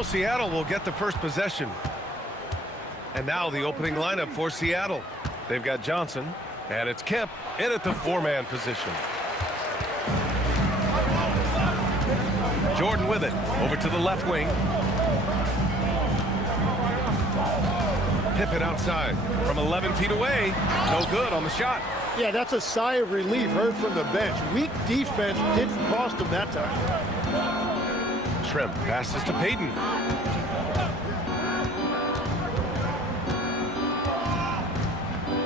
So Seattle will get the first possession. And now the opening lineup for Seattle. They've got Johnson, and it's Kemp in at the four-man position. Jordan with it, over to the left wing. Pippen outside from 11 feet away. No good on the shot. Yeah, that's a sigh of relief heard from the bench. Weak defense didn't cost them that time. Shrimp passes to Payton.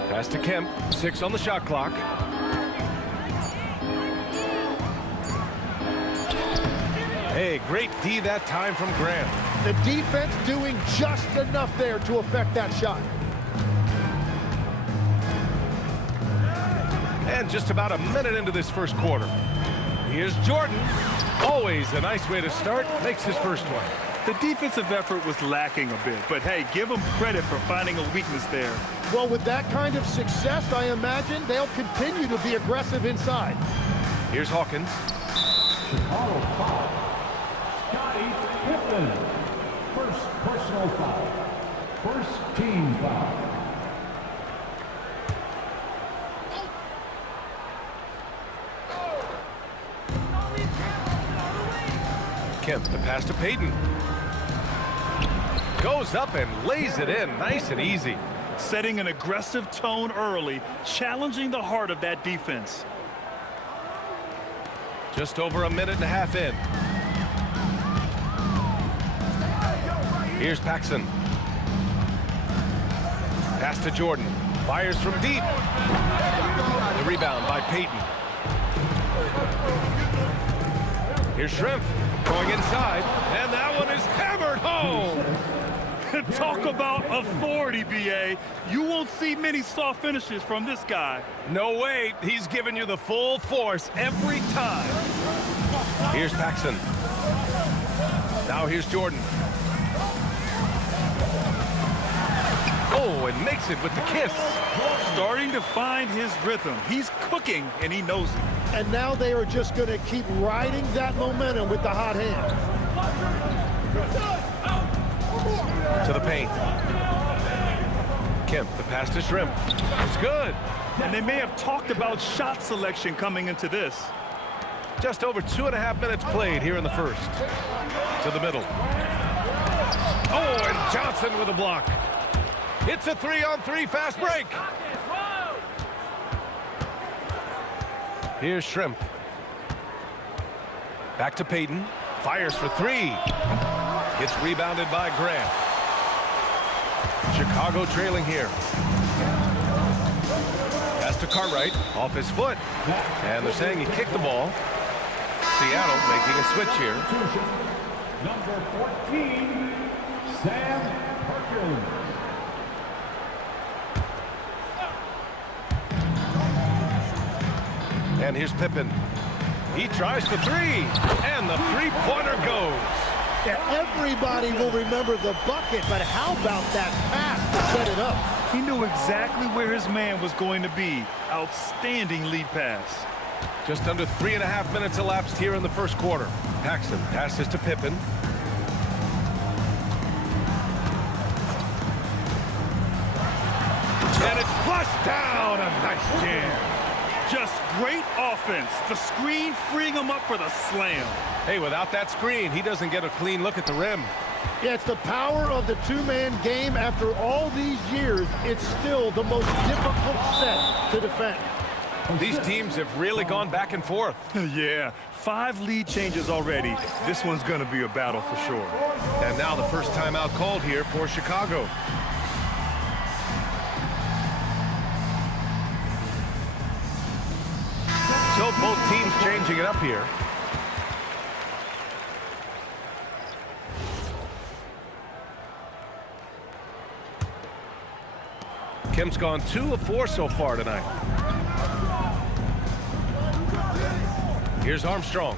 Pass to Kemp, 6 on the shot clock. Hey, great D that time from Grant. The defense doing just enough there to affect that shot. And just about a minute into this first quarter. Here's Jordan. Always a nice way to start. Makes his first one. The defensive effort was lacking a bit, but hey, give them credit for finding a weakness there. Well, with that kind of success, I imagine they'll continue to be aggressive inside. Here's Hawkins. Chicago foul. Scottie Pippen. First personal foul. First team foul. Kemp, the pass to Payton. Goes up and lays it in, nice and easy. Setting an aggressive tone early, challenging the heart of that defense. Just over a minute and a half in. Here's Paxson. Pass to Jordan. Fires from deep. The rebound by Payton. Here's Shrimp going inside, and that one is hammered home. Talk about authority, B.A. You won't see many soft finishes from this guy. No way. He's giving you the full force every time. Here's Paxson. Now here's Jordan. Oh, and makes it with the kiss. Starting to find his rhythm. He's cooking, and he knows it. And now they are just going to keep riding that momentum with the hot hand. To the paint. Kemp, the pass to Shrimp. It's good. And they may have talked about shot selection coming into this. Just over 2.5 minutes played here in the first. To the middle. Oh, and Johnson with a block. It's a 3-on-3 fast break. Here's Shrimp. Back to Payton. Fires for 3. Gets rebounded by Grant. Chicago trailing here. Pass to Cartwright. Off his foot. And they're saying he kicked the ball. Seattle making a switch here. Number 14, Sam Perkins. And here's Pippen. He tries for 3. And the three-pointer goes. Yeah, everybody will remember the bucket, but how about that pass to set it up? He knew exactly where his man was going to be. Outstanding lead pass. Just under 3.5 minutes elapsed here in the first quarter. Paxson passes to Pippen. And it's flushed down. A nice jam. Just great offense. The screen freeing him up for the slam. Hey, without that screen, he doesn't get a clean look at the rim. Yeah, it's the power of the two-man game. After all these years, it's still the most difficult set to defend. These teams have really gone back and forth. Yeah, 5 lead changes already. This one's going to be a battle for sure. And now the first timeout called here for Chicago. So both teams changing it up here. Kemp's gone 2 of 4 so far tonight. Here's Armstrong.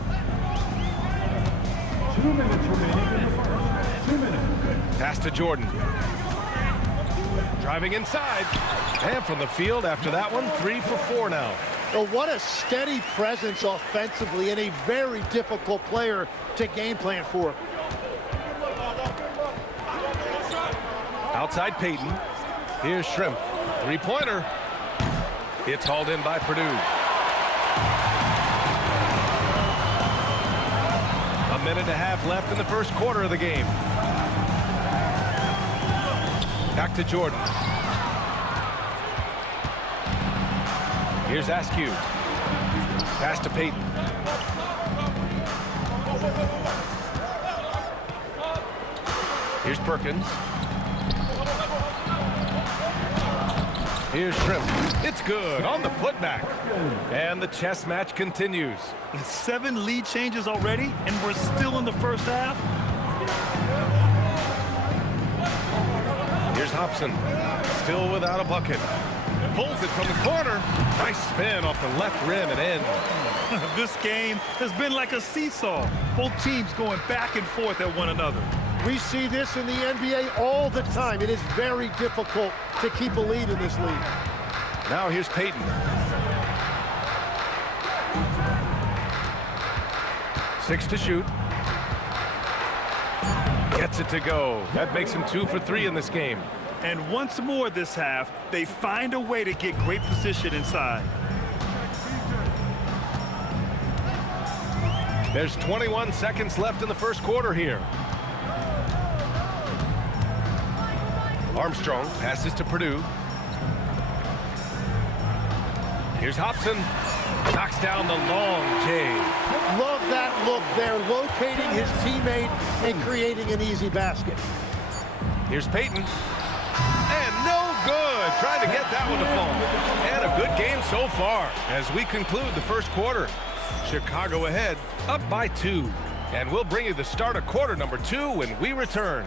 2 minutes remaining in the first. 2 minutes. Pass to Jordan. Driving inside. And from the field after that one, 3 for 4 now. Oh, what a steady presence offensively and a very difficult player to game plan for. Outside Payton. Here's Shrimp. Three-pointer. It's hauled in by Purdue. A minute and a half left in the first quarter of the game. Back to Jordan. Here's Askew. Pass to Payton. Here's Perkins. Here's Shrimp. It's good on the putback. And the chess match continues. 7 lead changes already, and we're still in the first half. Here's Hobson. Still without a bucket. Pulls it from the corner. Nice spin off the left rim and in. This game has been like a seesaw. Both teams going back and forth at one another. We see this in the NBA all the time. It is very difficult to keep a lead in this league. Now here's Payton. Six to shoot. Gets it to go. That makes him 2 for 3 in this game. And once more this half, they find a way to get great position inside. There's 21 seconds left in the first quarter here. Armstrong passes to Purdue. Here's Hobson. Knocks down the long J. Love that look there, locating his teammate and creating an easy basket. Here's Payton. And no good. Trying to get that one to fall. And a good game so far as we conclude the first quarter. Chicago ahead, up by 2. And we'll bring you the start of quarter number 2 when we return.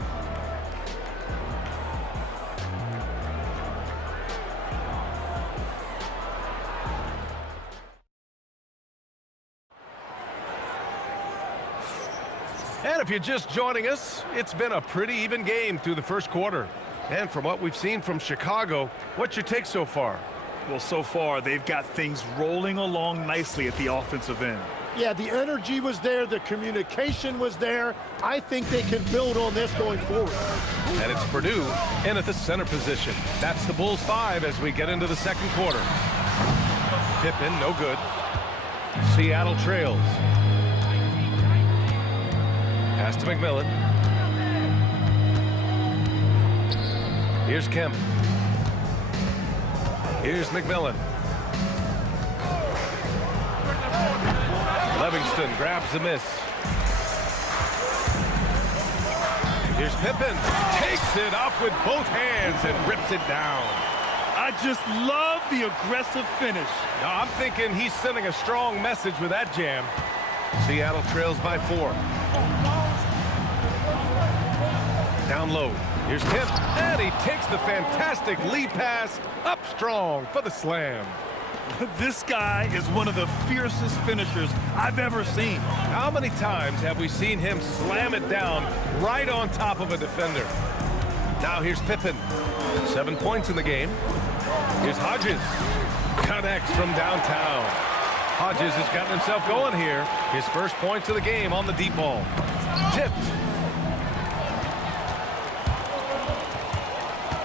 And if you're just joining us, it's been a pretty even game through the first quarter. And from what we've seen from Chicago, what's your take so far? Well, so far, they've got things rolling along nicely at the offensive end. Yeah, the energy was there, the communication was there. I think they can build on this going forward. And it's Purdue in at the center position. That's the Bulls 5 as we get into the second quarter. Pippen, no good. Seattle trails. Pass to McMillan. Here's Kemp. Here's McMillan. Livingston grabs the miss. Here's Pippen. Takes it up with both hands and rips it down. I just love the aggressive finish. Now, I'm thinking he's sending a strong message with that jam. Seattle trails by 4. Down low. Here's Kemp, and he takes the fantastic lead pass up strong for the slam. This guy is one of the fiercest finishers I've ever seen. How many times have we seen him slam it down right on top of a defender? Now here's Pippen. 7 points in the game. Here's Hodges. Connects from downtown. Hodges has gotten himself going here. His first points of the game on the deep ball. Tipped.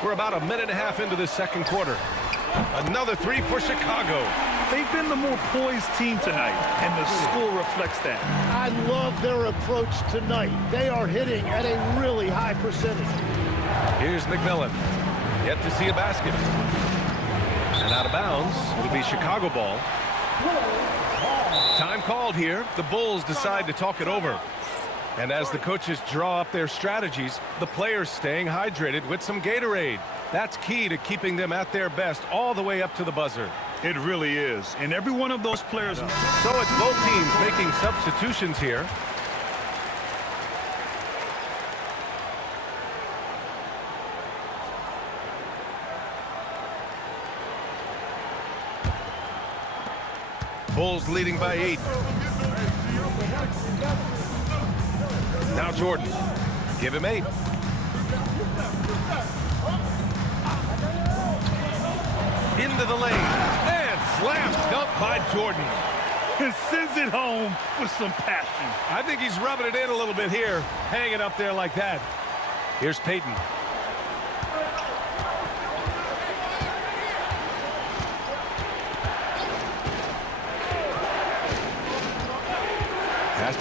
We're about a minute and a half into this second quarter. Another 3 for Chicago. They've been the more poised team tonight, and the score reflects that. I love their approach tonight. They are hitting at a really high percentage. Here's McMillan. Yet to see a basket. And out of bounds, it'll be Chicago ball. Time called here. The Bulls decide to talk it over. And as the coaches draw up their strategies, the players staying hydrated with some Gatorade. That's key to keeping them at their best all the way up to the buzzer. It really is. And every one of those players. So it's both teams making substitutions here. Bulls leading by 8. Now Jordan. Give him 8. Into the lane. And slam dunk by Jordan. And sends it home with some passion. I think he's rubbing it in a little bit here. Hanging up there like that. Here's Payton.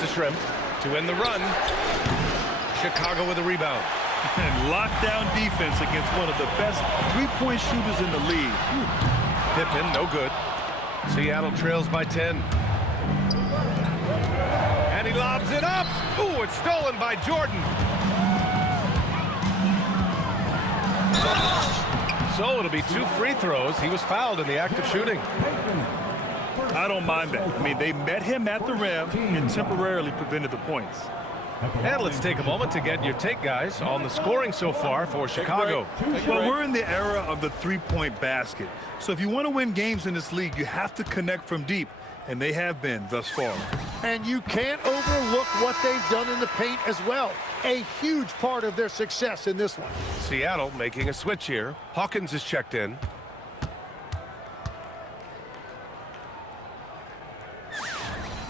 to Shrimp to win the run. Chicago with a rebound. And lockdown defense against one of the best three-point shooters in the league. Pippen, no good. Seattle trails by 10. And he lobs it up. Ooh, it's stolen by Jordan. So it'll be 2 free throws. He was fouled in the act of shooting. I don't mind that. I mean, they met him at the rim and temporarily prevented the points. And let's take a moment to get your take, guys, on the scoring so far for Chicago. Well, we're in the era of the three-point basket. So if you want to win games in this league, you have to connect from deep, and they have been thus far. And you can't overlook what they've done in the paint as well. A huge part of their success in this one. Seattle making a switch here. Hawkins is checked in.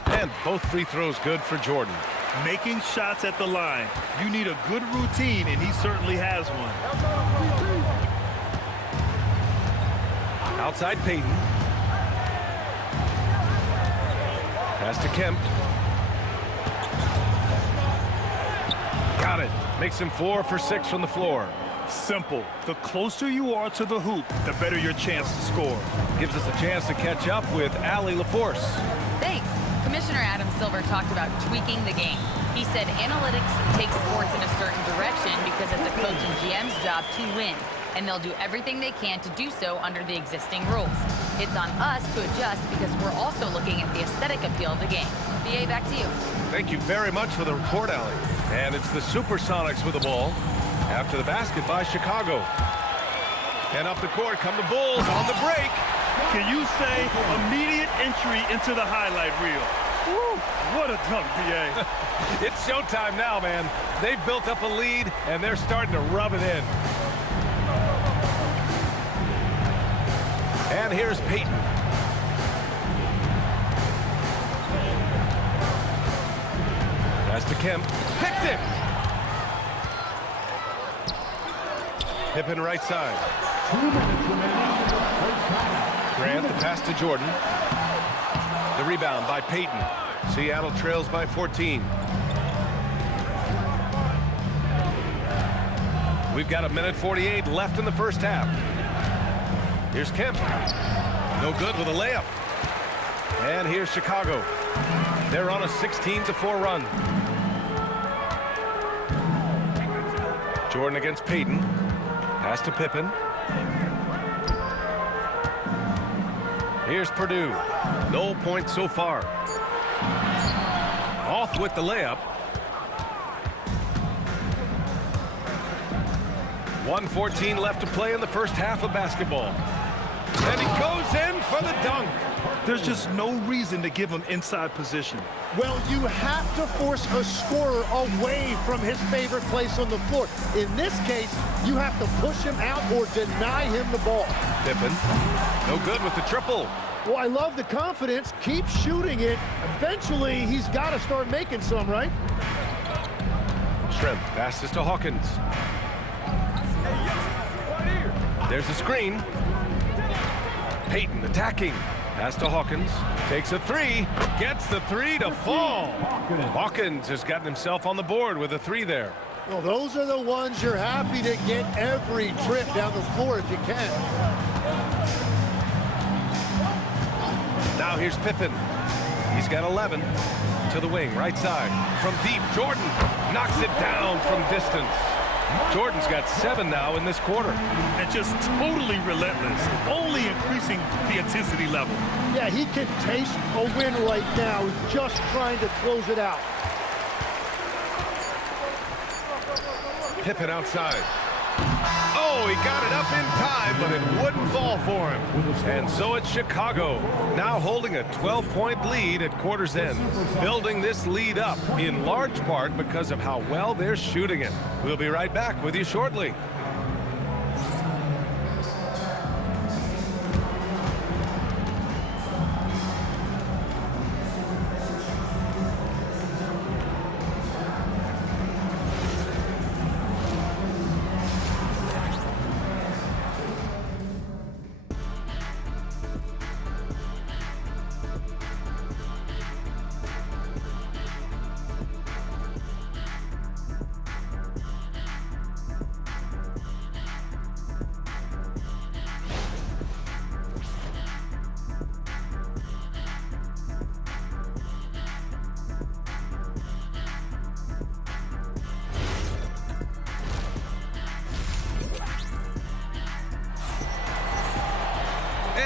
And both free throws good for Jordan. Making shots at the line. You need a good routine, and he certainly has one. Outside Payton. Pass to Kemp. Got it. Makes him 4 for 6 from the floor. Simple. The closer you are to the hoop, the better your chance to score. Gives us a chance to catch up with Allie LaForce. Thanks. Commissioner Adam Silver talked about tweaking the game. He said analytics take sports in a certain direction because it's a coach and GM's job to win, and they'll do everything they can to do so under the existing rules. It's on us to adjust because we're also looking at the aesthetic appeal of the game. BA, back to you. Thank you very much for the report, Allie. And it's the Supersonics with the ball after the basket by Chicago. And up the court come the Bulls on the break. Can you say immediate entry into the highlight reel? Woo, what a dunk, BA. It's showtime now, man. They've built up a lead, and they're starting to rub it in. And here's Payton. Pass to Kemp. Picked it! Pippen right side. Grant, the pass to Jordan. The rebound by Payton. Seattle trails by 14. We've got 1:48 left in the first half. Here's Kemp. No good with a layup. And here's Chicago. They're on a 16-4 run. Jordan against Payton. Pass to Pippen. Here's Purdue. No points so far. Off with the layup. 1:14 left to play in the first half of basketball. And he goes in for the dunk. There's just no reason to give him inside position. Well, you have to force a scorer away from his favorite place on the floor. In this case, you have to push him out or deny him the ball. Pippen, no good with the triple. Well, I love the confidence. Keep shooting it. Eventually, he's got to start making some, right? Shrimp passes to Hawkins. There's a screen. Payton attacking. Pass to Hawkins. Takes a 3. Gets the 3 to fall. Hawkins has gotten himself on the board with a 3 there. Well, those are the ones you're happy to get every trip down the floor if you can. Now here's Pippen. He's got 11. To the wing, right side. From deep, Jordan knocks it down from distance. Jordan's got 7 now in this quarter. And just totally relentless, only increasing the intensity level. Yeah, he can taste a win right now. He's just trying to close it out. Pippen outside. Oh, he got it up in time, but it wouldn't fall for him. And so it's Chicago, now holding a 12-point lead at quarter's end. Building this lead up, in large part because of how well they're shooting it. We'll be right back with you shortly.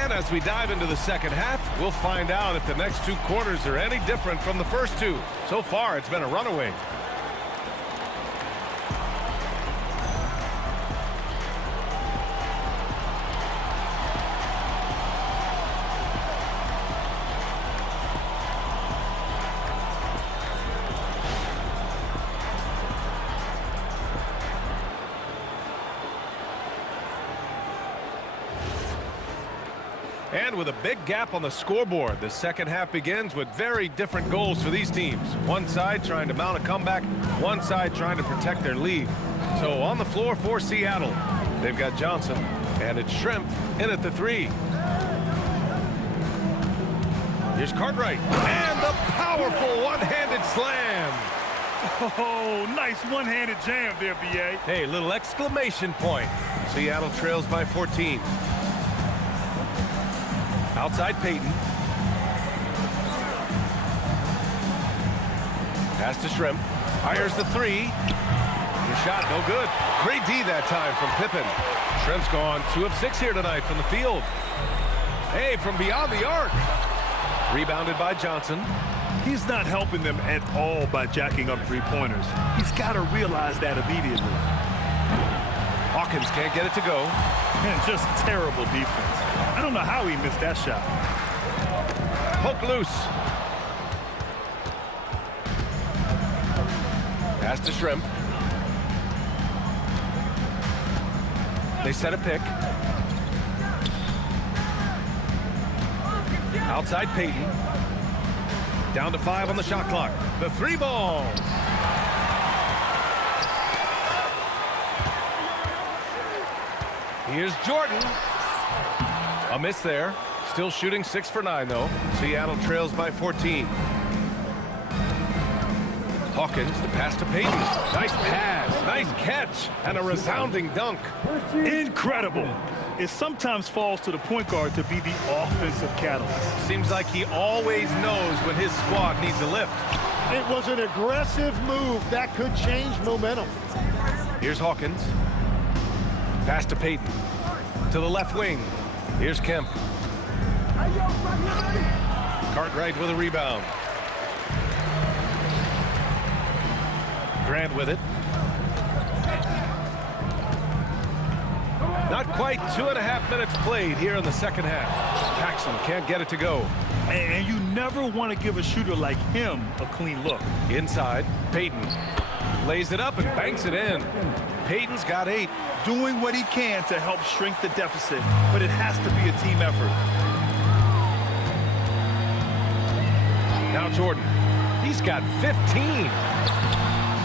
And as we dive into the second half, we'll find out if the next 2 quarters are any different from the first 2. So far, it's been a runaway. And with a big gap on the scoreboard, the second half begins with very different goals for these teams. One side trying to mount a comeback, one side trying to protect their lead. So on the floor for Seattle, they've got Johnson, and it's Schrempf in at the 3. Here's Cartwright, and the powerful one-handed slam. Oh, nice one-handed jam there, B.A. Hey, little exclamation point. Seattle trails by 14. Outside Payton. Pass to Schrempf. Fires the 3. The shot, no good. Great D that time from Pippen. Schrempf's gone 2 of 6 here tonight from the field. Hey, from beyond the arc. Rebounded by Johnson. He's not helping them at all by jacking up 3-pointers. He's got to realize that immediately. Hawkins can't get it to go. And just terrible defense. I don't know how he missed that shot. Poke loose. Pass to Schrempf. They set a pick. Outside Payton. Down to 5 on the shot clock. The 3 ball. Here's Jordan. A miss there. Still shooting 6 for 9, though. Seattle trails by 14. Hawkins, the pass to Payton. Nice pass, nice catch, and a resounding dunk. Incredible. It sometimes falls to the point guard to be the offensive catalyst. Seems like he always knows when his squad needs a lift. It was an aggressive move that could change momentum. Here's Hawkins. Pass to Payton. To the left wing. Here's Kemp. Cartwright with a rebound. Grant with it. Not quite 2.5 minutes played here in the second half. Paxson can't get it to go. And you never want to give a shooter like him a clean look. Inside, Payton lays it up and banks it in. Payton's got 8. Doing what he can to help shrink the deficit, but it has to be a team effort. Now Jordan, he's got 15.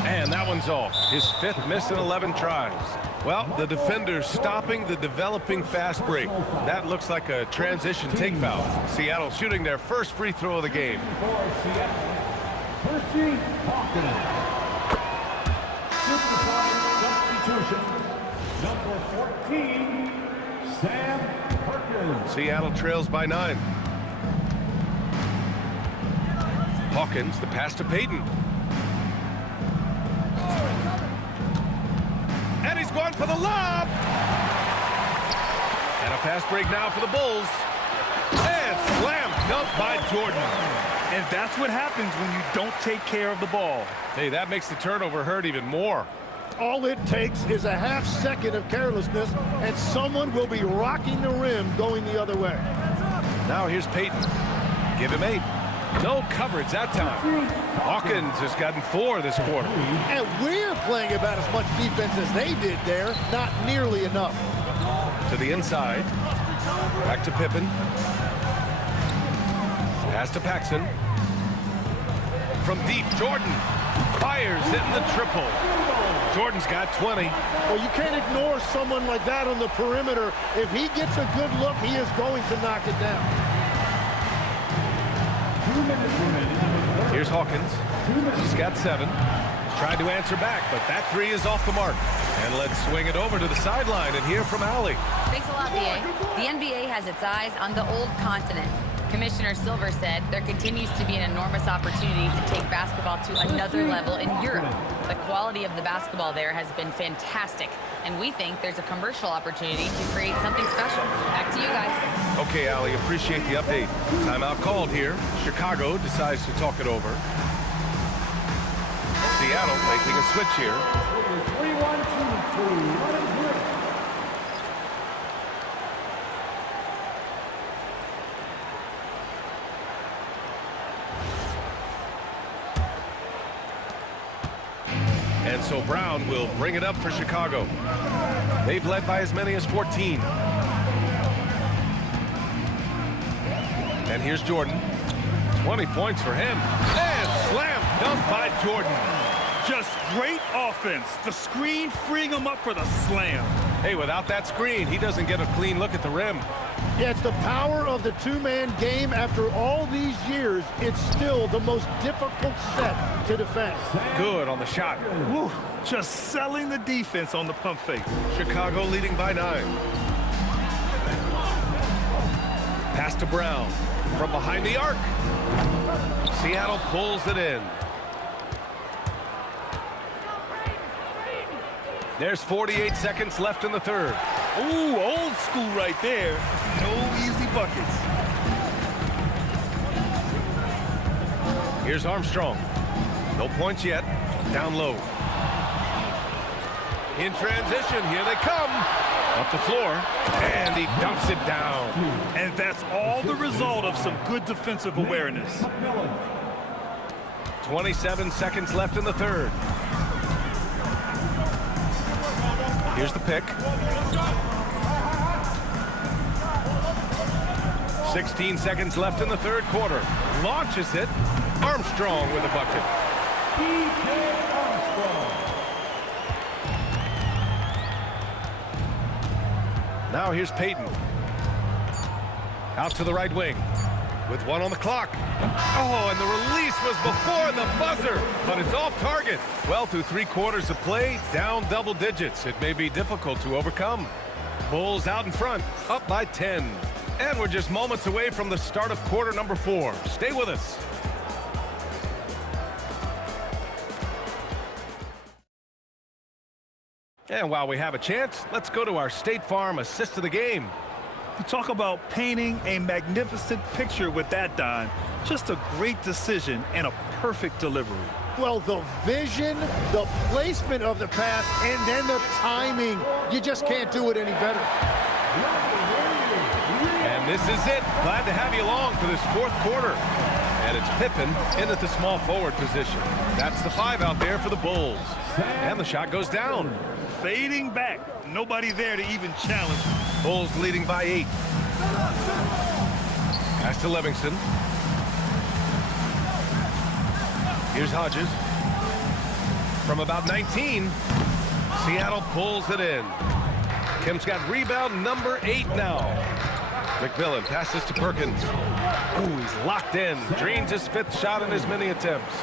And that one's off. His 5th miss in 11 tries. Well, the defender's stopping the developing fast break. That looks like a transition take foul. Seattle shooting their first free throw of the game. For Seattle, Percy Hawkins. Super substitution. Number 14, Sam Perkins. Seattle trails by 9. Hawkins, the pass to Payton. And he's going for the lob. And a fast break now for the Bulls. And slam dunk by Jordan. And that's what happens when you don't take care of the ball. Hey, that makes the turnover hurt even more. All it takes is a half second of carelessness, and someone will be rocking the rim going the other way. Now here's Payton. Give him 8. No coverage that time. Hawkins has gotten 4 this quarter. And we're playing about as much defense as they did there. Not nearly enough. To the inside. Back to Pippen. Pass to Paxson. From deep, Jordan fires in the triple. Jordan's got 20. Well, you can't ignore someone like that on the perimeter. If he gets a good look, he is going to knock it down. 2 minutes remaining. Here's Hawkins. He's got 7. Tried to answer back, but that 3 is off the mark. And let's swing it over to the sideline and hear from Allie. Thanks a lot, BA. The NBA has its eyes on the old continent. Commissioner Silver said there continues to be an enormous opportunity to take basketball to another level in Europe. The quality of the basketball there has been fantastic, and we think there's a commercial opportunity to create something special. Back to you guys. Okay, Allie, appreciate the update. Timeout called here. Chicago decides to talk it over. Seattle making a switch here. 3-1-2-3. And so Brown will bring it up for Chicago. They've led by as many as 14. And here's Jordan. 20 points for him. And slam dunk by Jordan. Just great offense. The screen freeing him up for the slam. Hey, without that screen, he doesn't get a clean look at the rim. Yeah, it's the power of the two-man game. After all these years, it's still the most difficult set to defend. Good on the shot. Woo, just selling the defense on the pump fake. Chicago leading by 9. Pass to Brown from behind the arc. Seattle pulls it in. There's 48 seconds left in the third. Ooh, old school right there. No easy buckets. Here's Armstrong. No points yet. Down low. In transition, here they come. Up the floor, and he dumps it down. And that's all the result of some good defensive awareness. 27 seconds left in the third. Here's the pick. 16 seconds left in the third quarter. Launches it. Armstrong with a bucket. Now here's Payton. Out to the right wing. With 1 on the clock. Oh, and the release was before the buzzer, but it's off target. Well, through 3 quarters of play, down double digits. It may be difficult to overcome. Bulls out in front, up by 10. And we're just moments away from the start of quarter number 4. Stay with us. And while we have a chance, let's go to our State Farm assist of the game. You talk about painting a magnificent picture with that dime. Just a great decision and a perfect delivery. Well, the vision, the placement of the pass, and then the timing. You just can't do it any better. And this is it. Glad to have you along for this 4th quarter. And it's Pippen in at the small forward position. That's the 5 out there for the Bulls. And the shot goes down. Fading back. Nobody there to even challenge him. Bulls leading by 8. Pass to Livingston. Here's Hodges. From about 19, Seattle pulls it in. Kim's got rebound number 8 now. McMillan passes to Perkins. Ooh, he's locked in. Drains his 5th shot in his many attempts.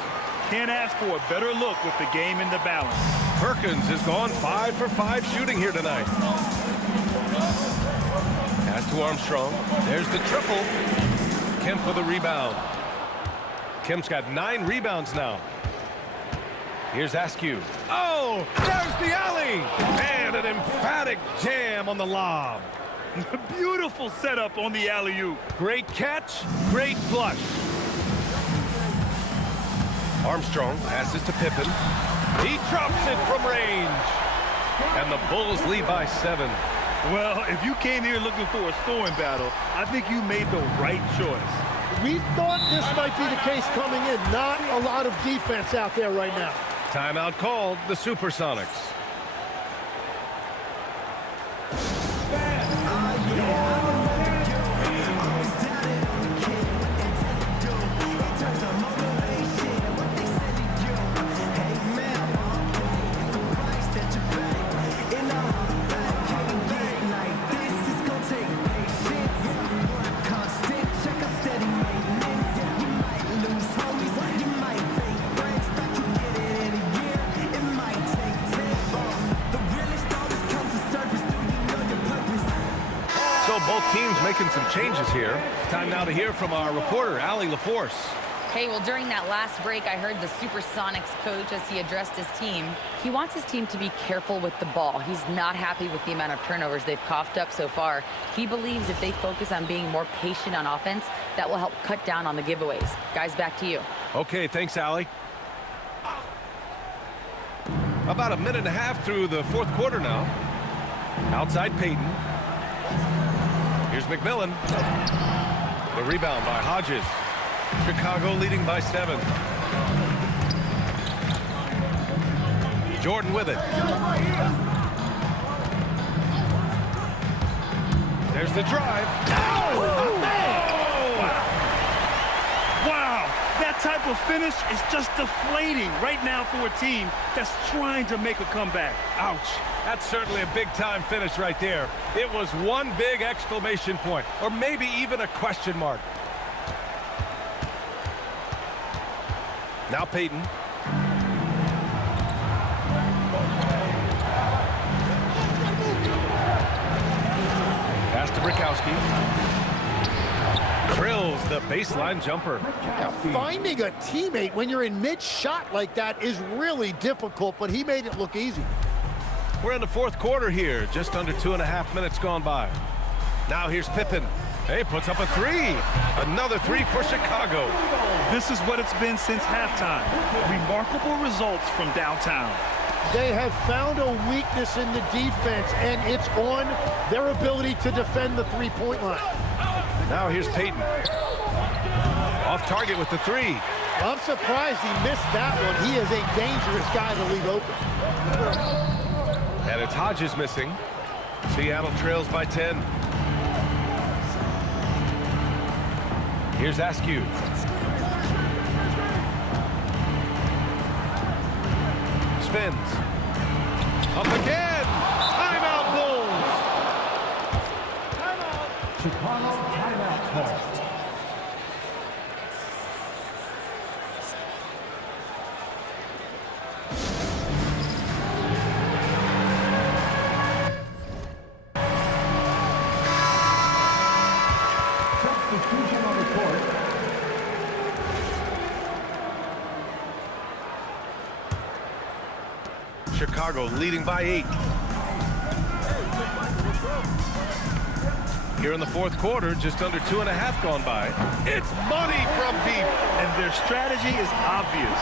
Can't ask for a better look with the game in the balance. Perkins has gone 5 for 5 shooting here tonight. Pass to Armstrong. There's the triple. Kemp with a rebound. Kemp's got 9 rebounds now. Here's Askew. Oh, there's the alley. And an emphatic jam on the lob. Beautiful setup on the alley-oop. Great catch, great flush. Armstrong passes to Pippen. He drops it from range. And the Bulls lead by 7. Well, if you came here looking for a scoring battle, I think you made the right choice. We thought this might be the case coming in. Not a lot of defense out there right now. Timeout called, the Supersonics. making some changes here. Time now to hear from our reporter, Allie LaForce. Hey, well, during that last break, I heard the Supersonics coach as he addressed his team. He wants his team to be careful with the ball. He's not happy with the amount of turnovers they've coughed up so far. He believes if they focus on being more patient on offense, that will help cut down on the giveaways. Guys, back to you. Okay, thanks, Allie. About a minute and a half through the fourth quarter now. Outside Payton. Here's McMillan. The rebound by Hodges. Chicago leading by 7. Jordan with it. There's the drive. Oh, wow, that type of finish is just deflating right now for a team that's trying to make a comeback. Ouch. That's certainly a big-time finish right there. It was one big exclamation point, or maybe even a question mark. Now Payton. Pass to Brickowski. Drills the baseline jumper. Now, finding a teammate when you're in mid-shot like that is really difficult, but he made it look easy. We're in the fourth quarter here. Just under 2.5 minutes gone by. Now here's Pippen. Hey, puts up a three. Another three for Chicago. This is what it's been since halftime. Remarkable results from downtown. They have found a weakness in the defense, and it's on their ability to defend the three-point line. Now here's Payton. Off target with the three. I'm surprised he missed that one. He is a dangerous guy to leave open. And it's Hodges missing. Seattle trails by 10. Here's Askew. Spins. Up again. Timeout Bulls. Timeout. Chicago timeout call. Substitution on the court. Chicago leading by 8. Here in the fourth quarter, just under 2.5 gone by. It's money from deep. And their strategy is obvious.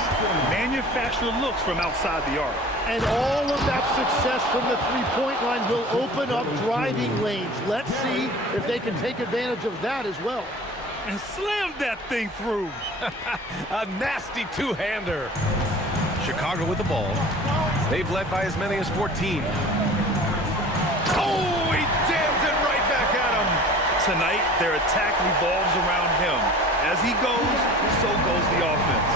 Manufacture looks from outside the arc. And all of that success from the three-point line will open up driving lanes. Let's see if they can take advantage of that as well. And slam that thing through. A nasty two-hander. Chicago with the ball. They've led by as many as 14. Oh, he jams it right back at him. Tonight, their attack revolves around him. As he goes, so goes the offense.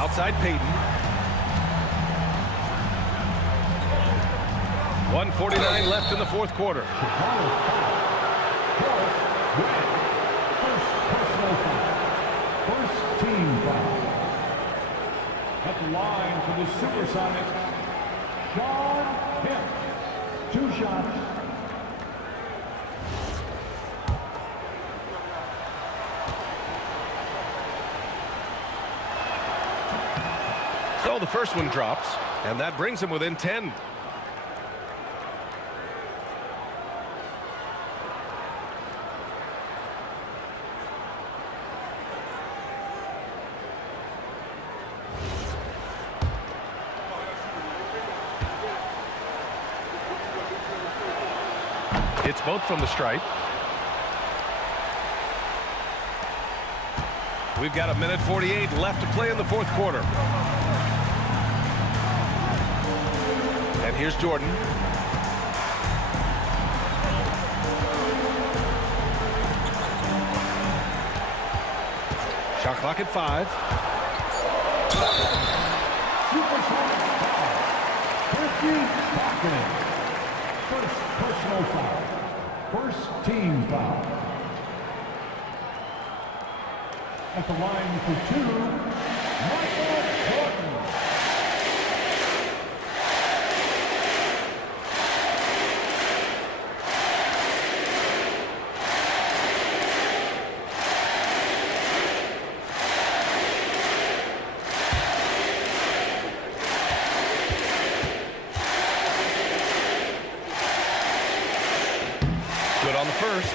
Outside Payton. 1:49 left in the fourth quarter. Chicago foul. First personal foul. First team foul. At the line for the Supersonics, Shawn Kemp. 2 shots. So the first one drops, and that brings him within 10. It's both from the stripe. We've got a minute 48 left to play in the fourth quarter. And here's Jordan. Shot clock at 5. Supersonics foul. Ricky Parkman. First personal foul. First team foul. At the line for 2, Michael Jordan. first,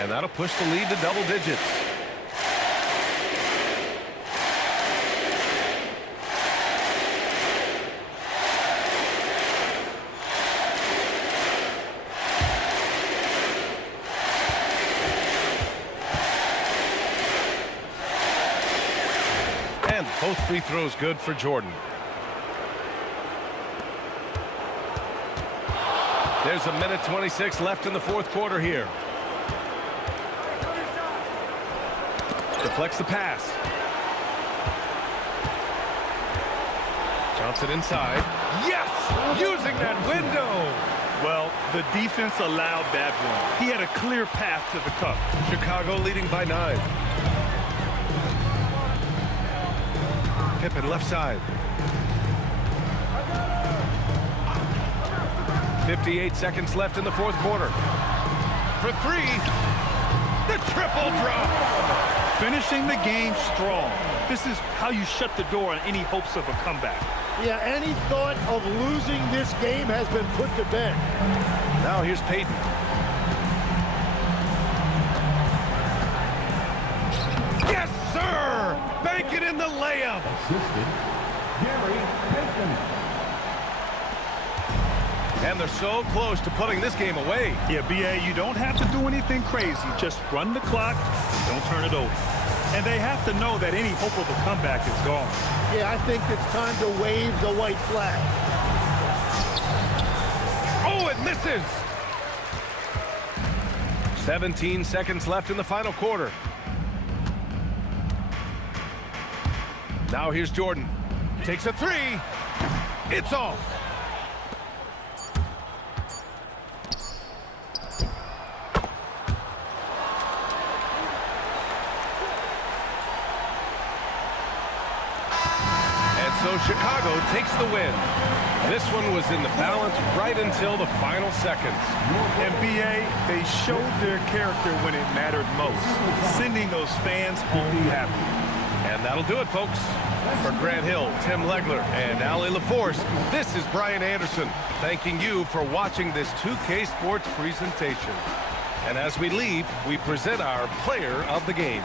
and that'll push the lead to double digits. And both free throws good for Jordan. There's a minute 26 left in the fourth quarter here. Deflects the pass. Johnson inside. Yes! Using that window! Well, the defense allowed that one. He had a clear path to the cup. Chicago leading by 9. Pippen left side. 58 seconds left in the fourth quarter. For three, the triple drop. Finishing the game strong. This is how you shut the door on any hopes of a comeback. Yeah, any thought of losing this game has been put to bed. Now here's Payton. Yes, sir! Bank it in the layup. Assistant, Gary Payton. And they're so close to putting this game away. Yeah, B.A., you don't have to do anything crazy. Just run the clock, don't turn it over. And they have to know that any hope of a comeback is gone. Yeah, I think it's time to wave the white flag. Oh, it misses! 17 seconds left in the final quarter. Now here's Jordan. Takes a three. It's off. So Chicago takes the win. This one was in the balance right until the final seconds. And B.A., they showed their character when it mattered most, sending those fans home happy. And that'll do it, folks. For Grant Hill, Tim Legler, and Allie LaForce, this is Brian Anderson, thanking you for watching this 2K Sports presentation. And as we leave, we present our player of the game.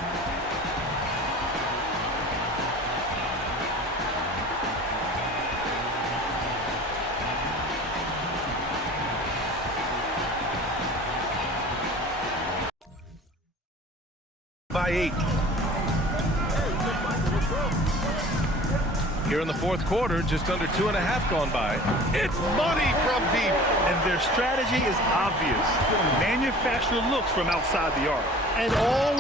By 8. Here in the fourth quarter, just under 2.5 gone by. It's money from deep. And their strategy is obvious. Manufacture looks from outside the arc. And all